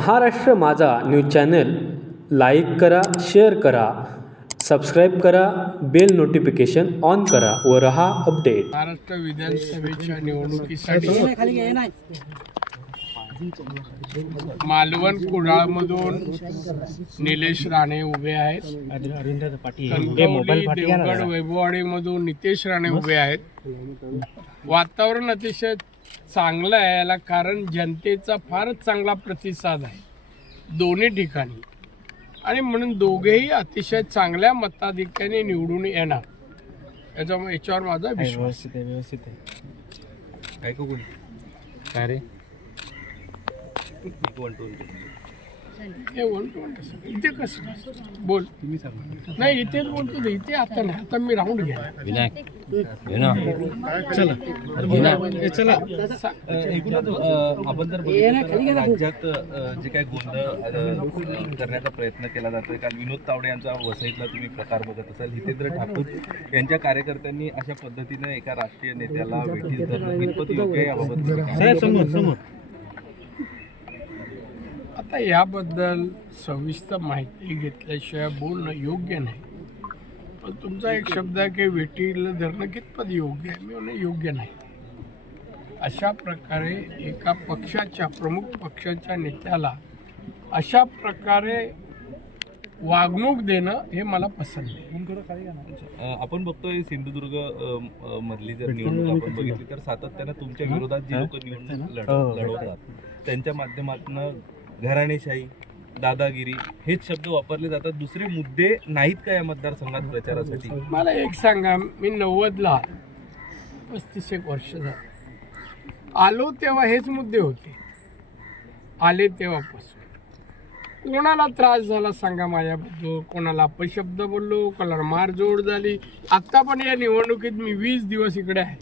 महाराष्ट्र माझा news channel like करा, share करा, सबस्क्राईब करा, बेल नोटिफिकेशन ऑन करा व रहा अपडेट. महाराष्ट्र विधानसभेच्या निवडणुकीसाठी मालवण कुडाळमधून निलेश राणे उभे आहेत. कणकवली देवगड वैभववाडीमधून नितेश राणे उभे आहेत. वातावरण अतिशय चांगलं आहे याला कारण जनतेचा फारच चांगला प्रतिसाद आहे दोन्ही ठिकाणी आणि म्हणून दोघेही अतिशय चांगल्या मताधिक्याने निवडून येणार याच्यावर माझा विश्वास आहे. व्यवस्थित आहे काय रे हे बोलतो इथे कसं बोल नाही इथेच बोलतो इथे आता नाही आता मी राऊंड घ्या चला आपण जर राज्यात जे काही गोंधळ करण्याचा प्रयत्न केला जातोय काल विनोद तावडे यांचा वसईतला तुम्ही प्रकार बघत असाल. हितेंद्र ठाकूर यांच्या कार्यकर्त्यांनी अशा पद्धतीने एका राष्ट्रीय नेत्याला वेठीस धरणं कितपत योग्य याबाबत आता याबद्दल सविस्तर माहिती घेतल्याशिवाय बोलणं योग्य नाही. पण तुमचा एक शब्द आहे की वेटीला धरणं कितपत योग्य आहे. मी म्हणणं योग्य नाही. अशा प्रकारे एका पक्षाच्या प्रमुख पक्षाच्या नेत्याला अशा प्रकारे वागणूक देणं हे मला पसंत नाही. आपण बघतोय सिंधुदुर्ग मधली जर निवडणूक आपण बघितली तर सातत्यानं तुमच्या विरोधात जी लोक निवडणूक लढवतात त्यांच्या माध्यमातून घराणेशाही दादागिरी हेच शब्द वापरले जातात. दुसरे मुद्दे नाहीत का या मतदारसंघात प्रचारासाठी? मला एक सांगा, मी 90ला 35 वर्ष झालं आलो तेव्हा हेच मुद्दे होते. आले तेव्हापासून कोणाला त्रास झाला सांगा माझ्याबद्दल? कोणाला अपशब्द बोललो, कोणाला मारजोड झाली? आत्ता पण या निवडणुकीत मी 20 दिवस इकडे आहे.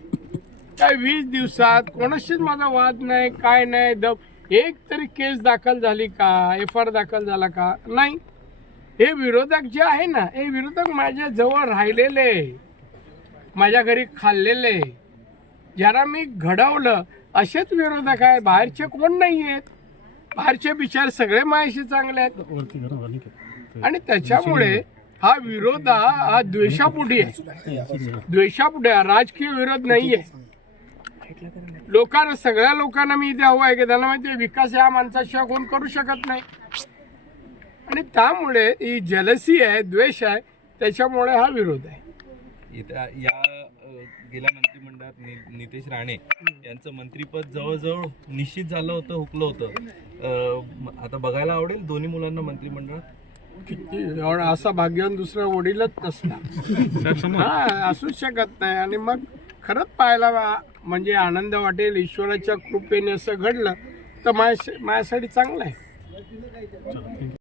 काय 20 दिवसात कोणाशीच माझा वाद नाही, काय नाही. एक तरी केस दाखल झाली का? FIR दाखल झाला का? नाही. हे विरोधक जे आहे ना, हे विरोधक माझ्या जवळ राहिलेले, माझ्या घरी खाल्लेले, ज्यांना मी घडवलं असेच विरोधक आहे. बाहेरचे कोण नाही आहेत. बाहेरचे विचार सगळे माझ्याशी चांगले आहेत आणि त्याच्यामुळे हा विरोध हा द्वेषापोटी आहे. द्वेषापोटी राजकीय विरोध नाही आहे. लोकांना सगळ्या लोकांना मी इथे हवं आहे की त्यांना माहिती आहे विकास या माणसाशिवाय कोण करू शकत नाही आणि त्यामुळे ही जलसी आहे, द्वेष आहे, त्याच्यामुळे हा विरोध आहे. या गेल्या मंत्रिमंडळात नितेश राणे यांचं मंत्रिपद जवळजवळ निश्चित झालं होतं, हुकलं होतं. आता बघायला आवडेल दोन्ही मुलांना मंत्रिमंडळात. किती असा भाग्यवान दुसरा वडीलच नसणार. असूच शकत नाही आणि मग खरंच पाहायला म्हणजे आनंद वाटेल. ईश्वराच्या कृपेने असं घडलं तर माझ्यासाठी चांगलं आहे.